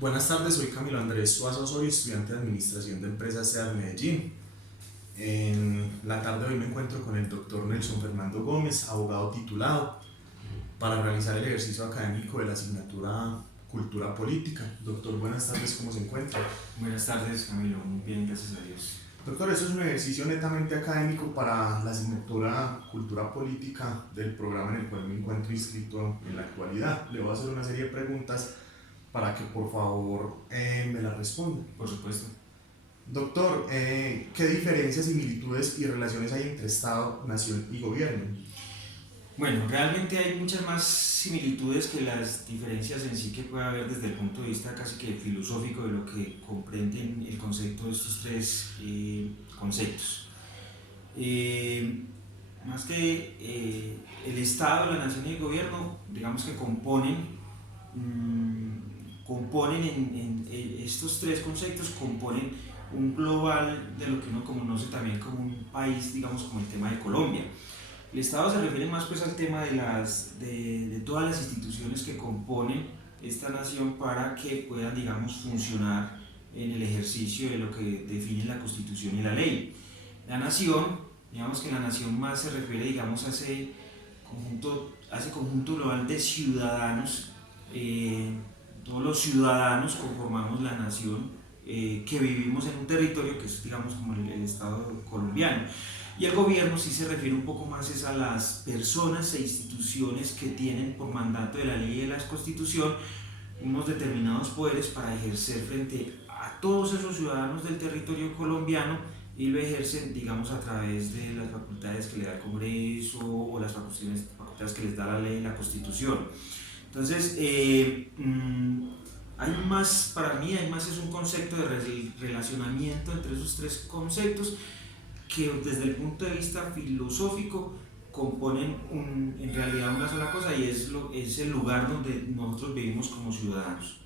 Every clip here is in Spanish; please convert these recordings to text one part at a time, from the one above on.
Buenas tardes, soy Camilo Andrés Suazo, soy estudiante de Administración de Empresas SEAD Medellín. En la tarde de hoy me encuentro con el doctor Nelson Fernando Gómez, abogado titulado, para realizar el ejercicio académico de la asignatura Cultura Política. Doctor, buenas tardes, ¿cómo se encuentra? Buenas tardes, Camilo. Muy bien, gracias a Dios. Doctor, eso es un ejercicio netamente académico para la asignatura Cultura Política del programa en el cual me encuentro inscrito en la actualidad. Le voy a hacer una serie de preguntas para que por favor me las responda. Por supuesto. Doctor, ¿qué diferencias, similitudes y relaciones hay entre Estado, nación y gobierno? Bueno, realmente hay muchas más similitudes que las diferencias en sí que puede haber desde el punto de vista casi que filosófico de lo que comprenden el concepto de estos tres conceptos. Eh, Más que el Estado, la nación y el gobierno, digamos que componen estos tres conceptos componen un global de lo que uno conoce también como un país, digamos como el tema de Colombia. El Estado se refiere más pues al tema de todas las instituciones que componen esta nación para que puedan, digamos, funcionar en el ejercicio de lo que define la Constitución y la ley. La nación, digamos que la nación más se refiere, digamos, a ese conjunto global de ciudadanos. Todos los ciudadanos conformamos la nación, que vivimos en un territorio que es, digamos, como el Estado colombiano. Y el gobierno sí se refiere un poco más es a las personas e instituciones que tienen por mandato de la ley y de la Constitución unos determinados poderes para ejercer frente a todos esos ciudadanos del territorio colombiano, y lo ejercen, digamos, a través de las facultades que le da el Congreso o las facultades que les da la ley y la Constitución. Entonces, hay más, para mí, hay más es un concepto de relacionamiento entre esos tres conceptos que desde el punto de vista filosófico componen en realidad una sola cosa, y es el lugar donde nosotros vivimos como ciudadanos.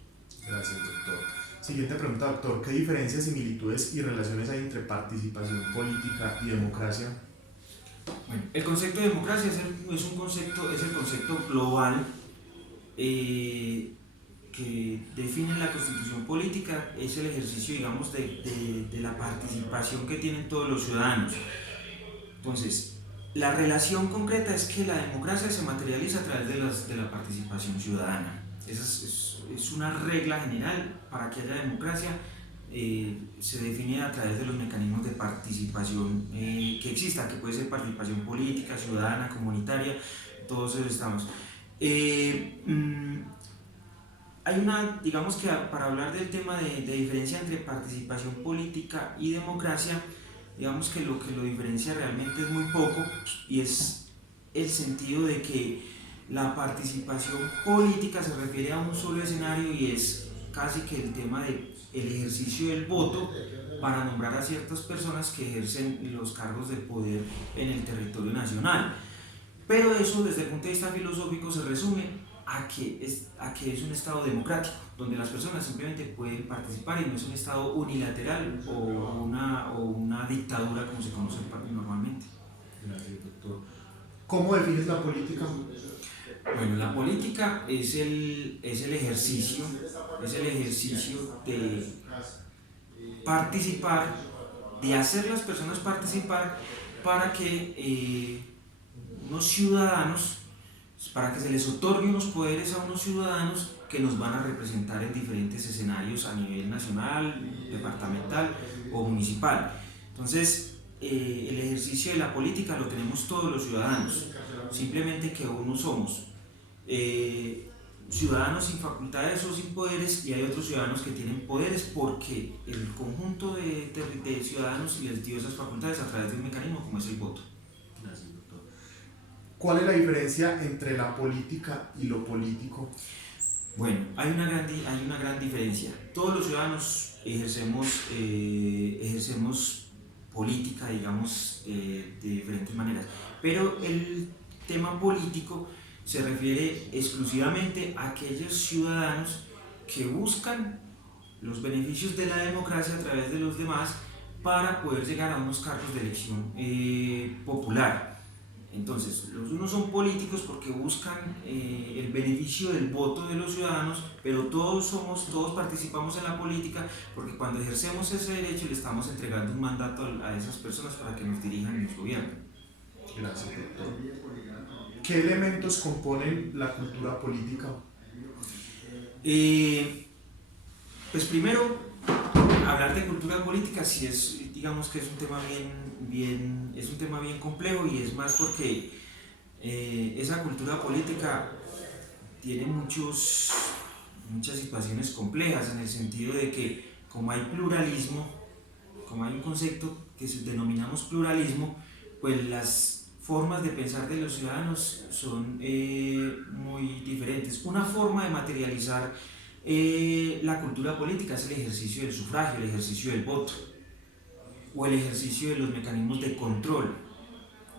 Gracias, doctor. Siguiente pregunta, doctor. ¿Qué diferencias, similitudes y relaciones hay entre participación política y democracia? Bueno, el concepto de democracia es el concepto global, que define la constitución política. Es el ejercicio, digamos, de la participación que tienen todos los ciudadanos. Entonces, la relación concreta es que la democracia se materializa a través de la participación ciudadana. Esa es una regla general para que haya democracia. Se define a través de los mecanismos de participación que existan, que puede ser participación política, ciudadana, comunitaria, todos esos estamos. Eh, mm, Hay una, digamos que para hablar del tema de diferencia entre participación política y democracia, digamos que lo diferencia realmente es muy poco, y es el sentido de que la participación política se refiere a un solo escenario, y es casi que el tema del ejercicio del voto para nombrar a ciertas personas que ejercen los cargos de poder en el territorio nacional. Pero eso desde el punto de vista filosófico se resume a que es un Estado democrático, donde las personas simplemente pueden participar y no es un Estado unilateral o una dictadura como se conoce normalmente. Gracias, doctor. ¿Cómo defines la política? Bueno, la política es el ejercicio de participar, de hacer las personas participar para que unos ciudadanos, para que se les otorgue unos poderes a unos ciudadanos que nos van a representar en diferentes escenarios a nivel nacional, departamental o municipal. Entonces, el ejercicio de la política lo tenemos todos los ciudadanos, simplemente que unos somos eh, ciudadanos sin facultades o sin poderes, y hay otros ciudadanos que tienen poderes porque el conjunto de ciudadanos les dio esas facultades a través de un mecanismo como es el voto. Gracias, doctor. ¿Cuál es la diferencia entre la política y lo político? Bueno, hay una gran diferencia. Todos los ciudadanos ejercemos política, digamos, de diferentes maneras, pero el tema político se refiere exclusivamente a aquellos ciudadanos que buscan los beneficios de la democracia a través de los demás para poder llegar a unos cargos de elección popular. Entonces, los unos son políticos porque buscan el beneficio del voto de los ciudadanos, pero todos participamos en la política porque cuando ejercemos ese derecho le estamos entregando un mandato a esas personas para que nos dirijan y nos gobiernen. Gracias, doctor. ¿Qué elementos componen la cultura política? Pues primero, hablar de cultura política sí es, digamos que es un tema es un tema bien complejo, y es más porque esa cultura política tiene muchas situaciones complejas, en el sentido de que como hay pluralismo, como hay un concepto que denominamos pluralismo, pues las formas de pensar de los ciudadanos son muy diferentes. Una forma de materializar la cultura política es el ejercicio del sufragio, el ejercicio del voto, o el ejercicio de los mecanismos de control,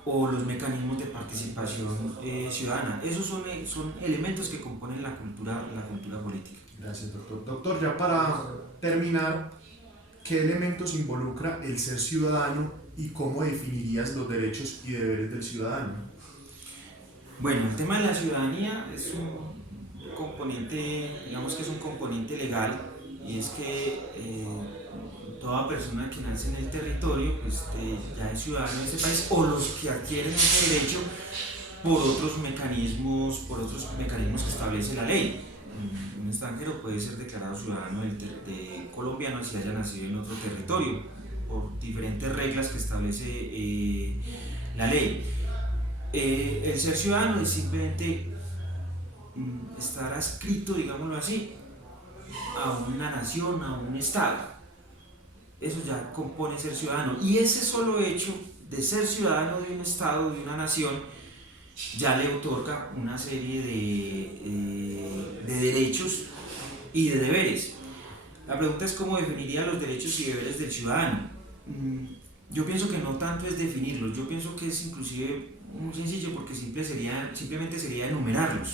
o los mecanismos de participación ciudadana. Esos son elementos que componen la cultura política. Gracias, doctor. Doctor, ya para terminar, ¿qué elementos involucra el ser ciudadano y cómo definirías los derechos y deberes del ciudadano? Bueno, el tema de la ciudadanía es un componente, digamos que es un componente legal, y es que toda persona que nace en el territorio pues, ya es ciudadano de ese país, o los que adquieren ese derecho por otros mecanismos que establece la ley. Un extranjero puede ser declarado ciudadano de colombiano si haya nacido en otro territorio, por diferentes reglas que establece la ley. El ser ciudadano es simplemente estar adscrito, digámoslo así, a una nación, a un estado. Eso ya compone ser ciudadano, y ese solo hecho de ser ciudadano de un estado, de una nación, ya le otorga una serie de derechos y de deberes. La pregunta es cómo definiría los derechos y deberes del ciudadano. Yo pienso que no tanto es definirlos, yo pienso que es inclusive muy sencillo, porque simplemente sería enumerarlos.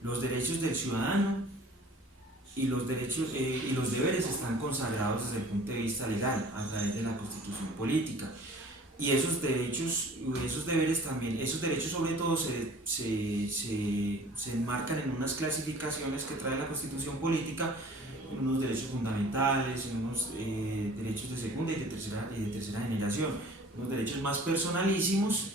Los derechos del ciudadano y los deberes están consagrados desde el punto de vista legal a través de la Constitución política, y esos derechos y esos deberes también, esos derechos sobre todo se enmarcan en unas clasificaciones que trae la Constitución política, en unos derechos fundamentales, en unos derechos de segunda y de tercera generación, unos derechos más personalísimos,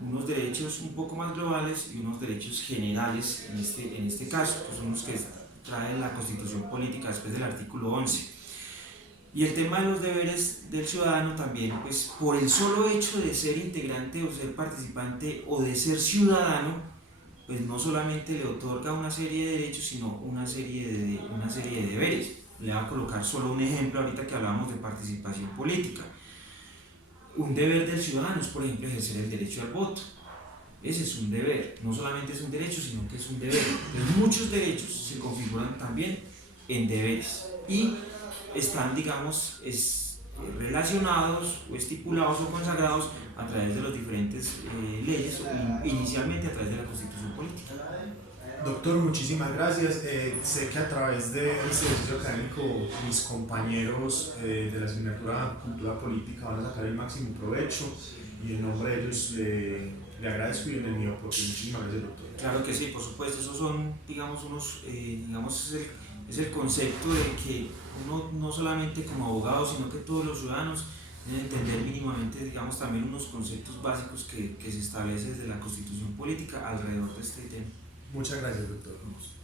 unos derechos un poco más globales y unos derechos generales en este caso, que son los que trae la Constitución política después del artículo 11. Y el tema de los deberes del ciudadano también, pues por el solo hecho de ser integrante o ser participante o de ser ciudadano, pues no solamente le otorga una serie de derechos, sino una serie de deberes. Le voy a colocar solo un ejemplo ahorita que hablábamos de participación política. Un deber del ciudadano es, por ejemplo, ejercer el derecho al voto. Ese es un deber, no solamente es un derecho, sino que es un deber. Pero muchos derechos se configuran también en deberes y están, digamos, relacionados o estipulados o consagrados a través de las diferentes leyes, inicialmente a través de la Constitución política. Doctor, muchísimas gracias. Sé que a través del servicio académico mis compañeros de la asignatura Cultura Política van a sacar el máximo provecho, y en nombre de ellos le agradezco, y en el mío propio. Muchísimas gracias, doctor. Claro que sí, por supuesto. Esos son, digamos, es el concepto de que uno no solamente como abogado, sino que todos los ciudadanos deben entender mínimamente, digamos, también unos conceptos básicos que se establecen desde la Constitución política alrededor de este tema. Muchas gracias, doctor.